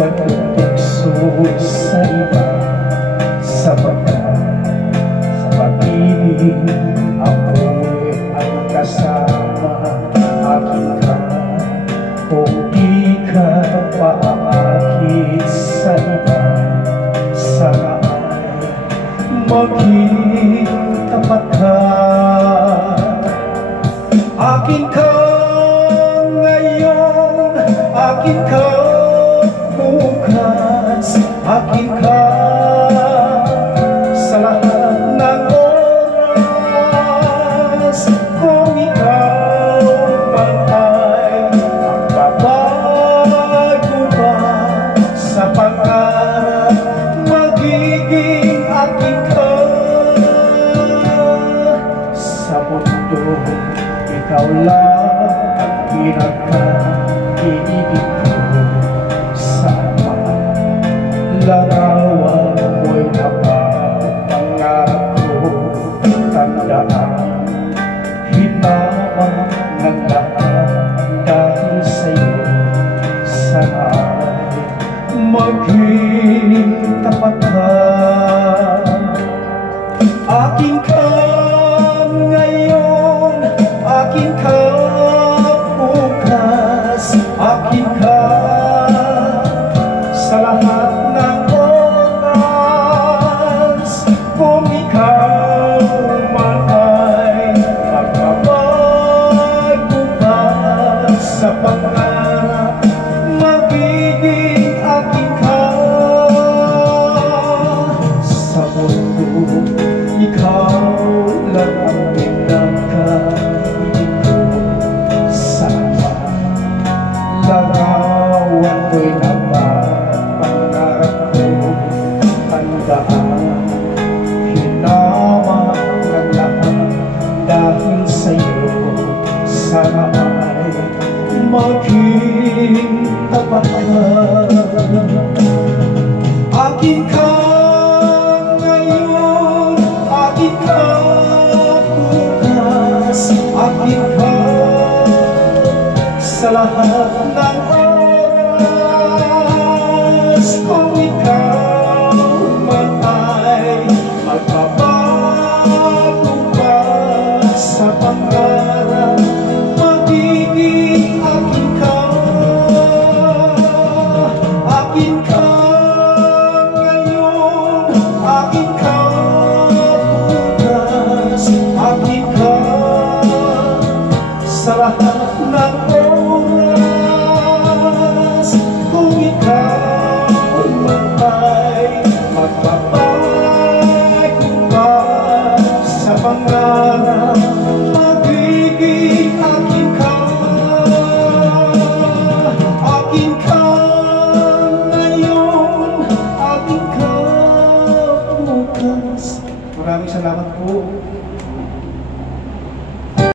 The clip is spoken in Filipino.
magtukso sa iba, sapagkat sa pag-ibig ako'y ang kasama. Akin ka kung di ka paakit sa iba, sana ay maging tapat ka. Akin ka ngayon, akin ka bukas, akin ka sa lahat ng oras. Kung ikaw man ay magbabago pa sa pangarap, magiging akin ka. Sa mundo, ikaw lang ang pinaka-iibig ko. Sama larawan mo'y napapangarap ko. Tandaan, hinamang ng lahat dahil sa'yo. Sana'y maging tapat ka. Akin ka ngayon, akin ka bukas, akin ka sa lahat ng oras. Kung ikaw man ay magbabago pa sa pangarap, magiging akin ka. Sa mundo, ikaw lang ang pinaka-ibig ko. Sama larawan ko'y napapangarap ko. Tandaan, hinamang ng lahat dahil sa'yo. Sana ay maging tapat ka. Akin ka ngayon, akin ka bukas, akin ka sa lahat ng oras. Kung ikaw man ay magbabago pa sa pangarap, magiging akin ka. Akin ka ngayon, akin ka bukas, akin ka sa lahat ng oras. Kung ikaw man ay magbabago pa sa pangarap, magiging akin ka. Akin ka ngayon, akin ka bukas. Maraming salamat po.